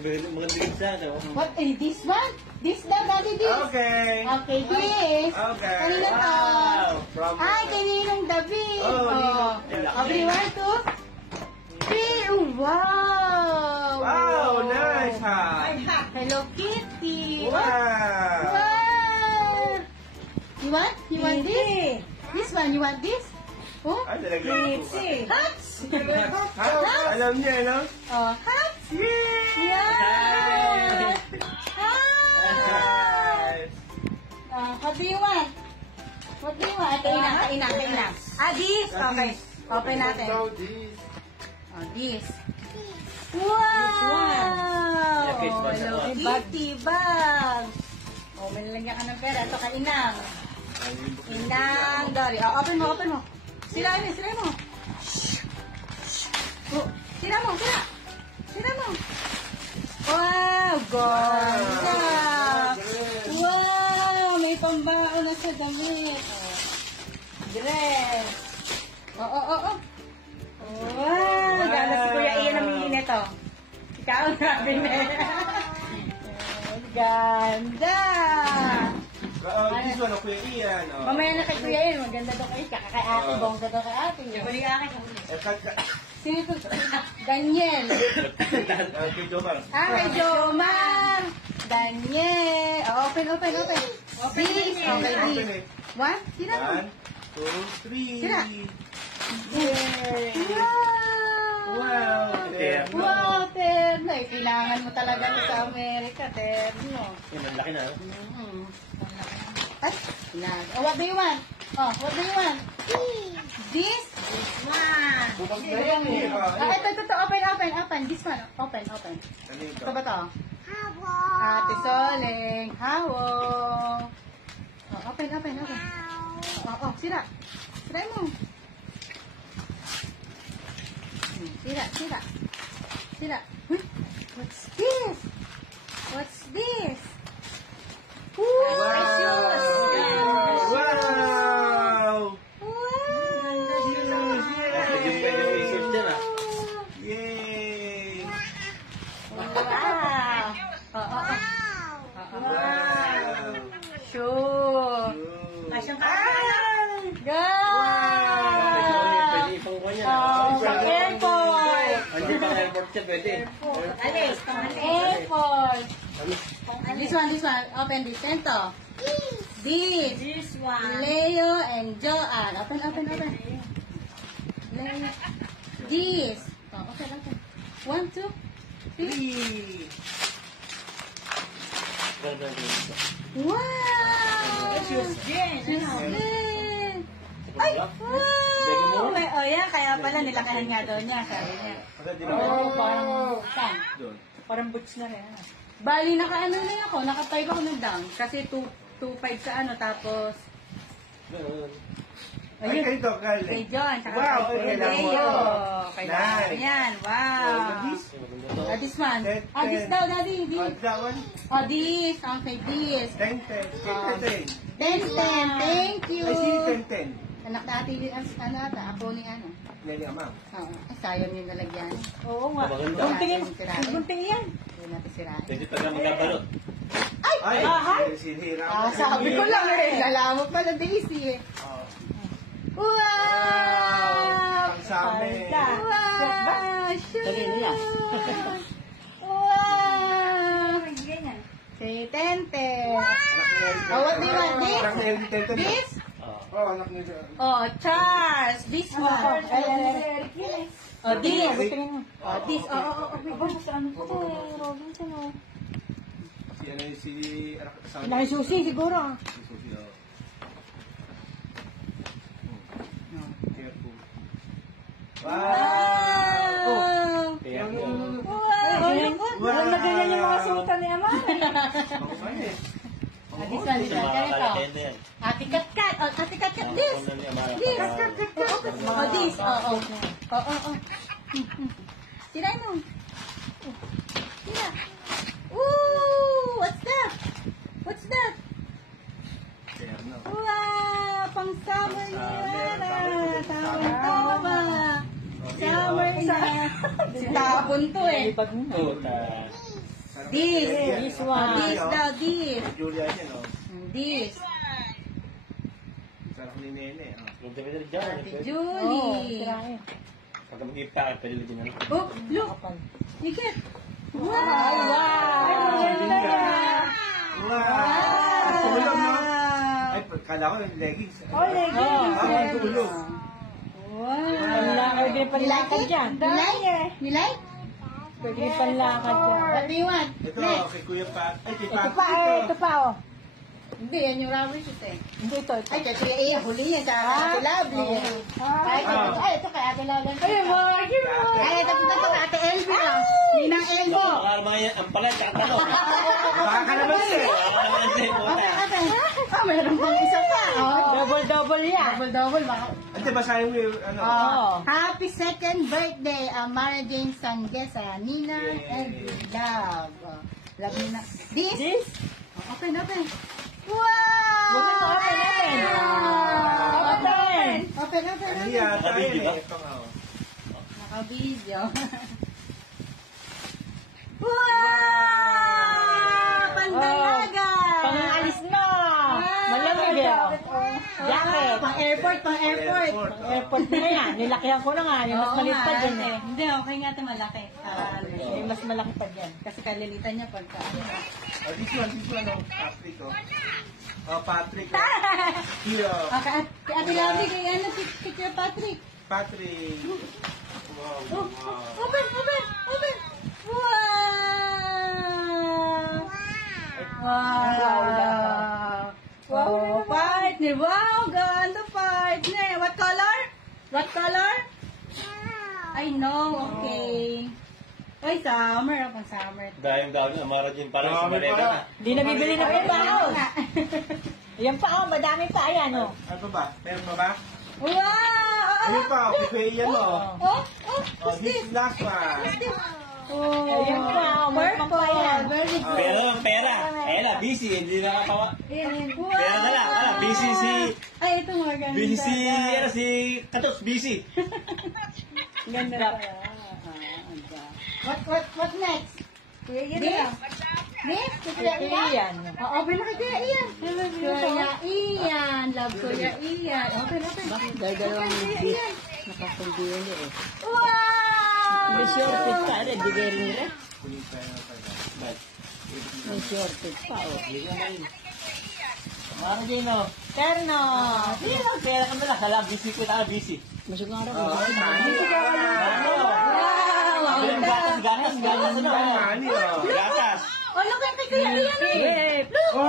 magandang sa ano. What? This one? This daw, Daddy, this. Okay. Okay, this. Okay. Kanina to. Wow. From Ay, kaninong David. Oh, Okay, 1, 2, 3. Oh, wow. Wow, nice ha. Hello, Kitty. Wow. Wow. You want? You want this? This one, you want this? Oh? Ay, talaga. Hats. Ha? Alam niya, no? Oh, hats. Yay! Yeah. Nice. What do you want? What do you want? Kaina. This. Okay. Open natin. So, this. This. Wow! Hello, Kitty bag. May nalagyan ka ng pera. Ito ka, Inang. Inang, Dory. Open mo. Sira mo. Sira mo. Wow, ganda. Wow, may pambaon na sa damit. Dress. Wow, ganda si Kuya Ian namili nito. Ikaw namin ganda. This one, Kuya Ian. Mamaya na kay Kuya Ian, maganda daw kayo. Kay ate, bongga daw kay ate. Kuya akin. Sino ito? Daniel. Kay Jomar. Kay Jomar. Daniel. Open. Open Open it. One? Sira mo. 1, 2, 3. Sira. Yay! Wow! Wow, terno. Kailangan mo talaga sa Amerika, terno. Yan, ang laki na. Ay, what do you want? What do you want? This one. Bukas na yan eh. Ito. Open. This one. Open. Ito ba ito? Ate Soleng. Hawong. Open. Sira. Sira mo. Sira. What's this? Wow! Yay! Sure. Pwede ipang ko niya. Airport. Hindi pang airport siya, pwede. Airport. This one. Open this. Tento. This one. Leo and Joanne. Open. Leo. This. Open. 1, 2, 3. Wow! Shoes Jen. Ay! Wow! Yan, kaya pala nilakahan nga doon niya, sabi niya. Parang boots na rin. Bali, naka-ano na ako, naka-5 ako ng down. Kasi 2.5 sa tapos... Ay, kay Doc, kay John, saka wow, kay Leo. Kailangan nice. yan, wow. This one. This daw, Daddy. This. That one? This. Okay, this. 10. 10. Thank you. I see 10. Anak natin din ang apo ni Nani Amang. Ay, sayang yung nalagyan. Oo nga. Gunting yan. Hindi natin sirain. Pwede pa lang magabalot. Ay, sinira. Sabi ko lang nalaman pala Daisy Wow! Ang sabi. Wow! Sabihin niya. Wow! Si Tente. What do you want? This? Anak niya. Charles. This one. This. This. Si Susi siguro. Si Susi, Careful. Wow! Wow! Na ganyan yung mga suta ni Ama. This one. Ganito. Ate Kat. This. This. Tirain mo. Tira. Ooh! What's that? Wow! Pang summer yan. Tama. Summer na. Si Tapon to eh. This one. This daw, this. Julia yan, oh. This. Sarap ni Nene, oh. Yung dami na dyan. Ate Julie. Pagka mag-ipa, pwede ulit yun. Oh, look. Nikit. Wow. Wow! Tulog, no? Ay, kala ko yung leggings. Oh, leggings. Ah, tulog. Wow. Pwede panlakad dyan. You like? You like? Pwede panlakad dyan. What do you want? Ito, Next. kay Kuya Pat. Ay, kay Ito Pat. pa, ito pa, oh. Hindi, yan yung rubber shoes eh. Hindi, ito. Ay, kasi huli niya sa Ate Lovely. Ay, ito kay Ate Lovely. Ay, ito kay Ate Elvie. Ninang Elvie. Baka naman yan, ang pala, tsaka tanong. Baka ka naman siya. Baka naman siya, puta. Ah, mayroon pang isa pa. Double yan. Double ba? Ante, basahin mo yung ano. Oo. Happy second birthday, Mara Jane Sanggesa, Ninang Elvie. Love. Love Nina. This? Open. Wow! Open. Ano yan? Tayo Nakabidyo ba? eh. Ito nga, oh. Naka-video. Wow! Pandalaga! Pang-alis na. Malamig yan. Jacket. Pang-airport. Airport na yan. Nilakihan ko na nga. Yung mas maliit pa dyan eh. Hindi, okay nga ito malaki. Yung mas malaki pa dyan. Kasi kalilitan niya pagka. Oh, this one, oh. Patrick, oh. Oh, Patrick, oh. Here, oh. Kay Ate Lovely, kay ano, kay Kuya Patrick. Patrick. Wow, Oh, wow. open. Wow. Wow, partner. Wow, ganda partner. What color? I know, okay. Ay, summer. Pang summer. Dahil daw na, Mara Jean, parang Dami sumaleta pa. na. Hindi na bibili ng iba, oh. Yan pa, oh. Madami pa. Ayan, oh. Ano ba? Meron pa ba? Wow! Ayun pa, okay, kay yan, oh. Oh, Oh, what's this this? last one. Oh, Ayan pa, oh. May purple. pang pa yan. Very good. Pera lang, pera. Ela, busy, hindi nakakawa. Wow. Pera na lang, busy si... Ay, ito maganda. Busy si Katos, busy. Ganda. What next? Kuya Ian. Next? Kuya Ian. Iyan. Open na kay Kuya Ian. Kuya Ian. Love Kuya Ian. Open. Dalawang Kuya bit. Ian. Nakakundiyan niya eh. Wow! May shorted pa rin. Di ba rin nila? Kunin tayo na tayo. May shorted pa, oh. Mara Jean, oh. Terno. Hindi lang, pera ka na lang. Kala, busy ko na, busy. Masugaro. Oh, money. Ano? Wow! Yung gatas, ano? Money, oh. Gatas. Oh, look kay Kuya Ian eh. Oh!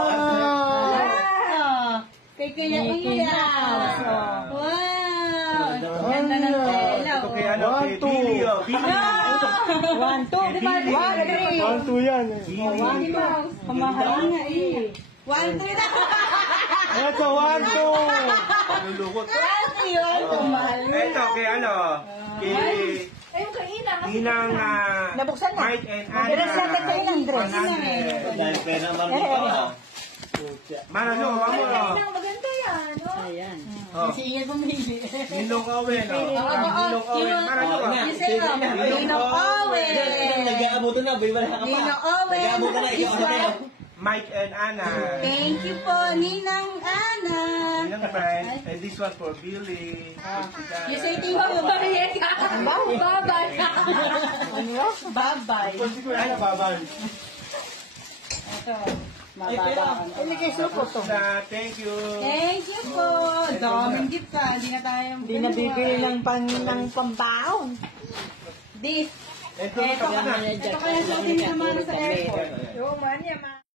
Wow! Kay Kuya Ian. Wow! Ganda ng tela. Ito kay ano, kay Billy, oh. Billy. 1, 2, 3. 1, 2 yan, eh. Kamahal nga eh. 1, 3 na. Ito, 1, 2. Nulukot. Ito, kay ano, kay Ninang Nabuksan na. Mike and Anna. Pero sa kanya ilang dress? 100. Dahil pera Mara Jean pa. Manalo, vamos. Maganda yan. Ayan. Oh. Si Ian bumili. Ninong Owen, oh. Ninong Owen, Manalo. Ninong Owen. Nag-aabutan na, wala ka pa. Ninong Owen. Nag-aabutan na, ikaw This na. one. Mike and Anna. Thank you po, Ninang Ana. Ninang Mike. And this one for Billy. You say thank you, bye-bye. Bye-bye. Bye-bye. Ano, babal? Ito. Hindi kayo supo to. Thank you. Thank you po. Daming gift pa. Hindi na tayo. Hindi nabibili ng pambaon. This. Ito, ito ka na. Ito kaya sa atin sa mga sa airport. Yung man,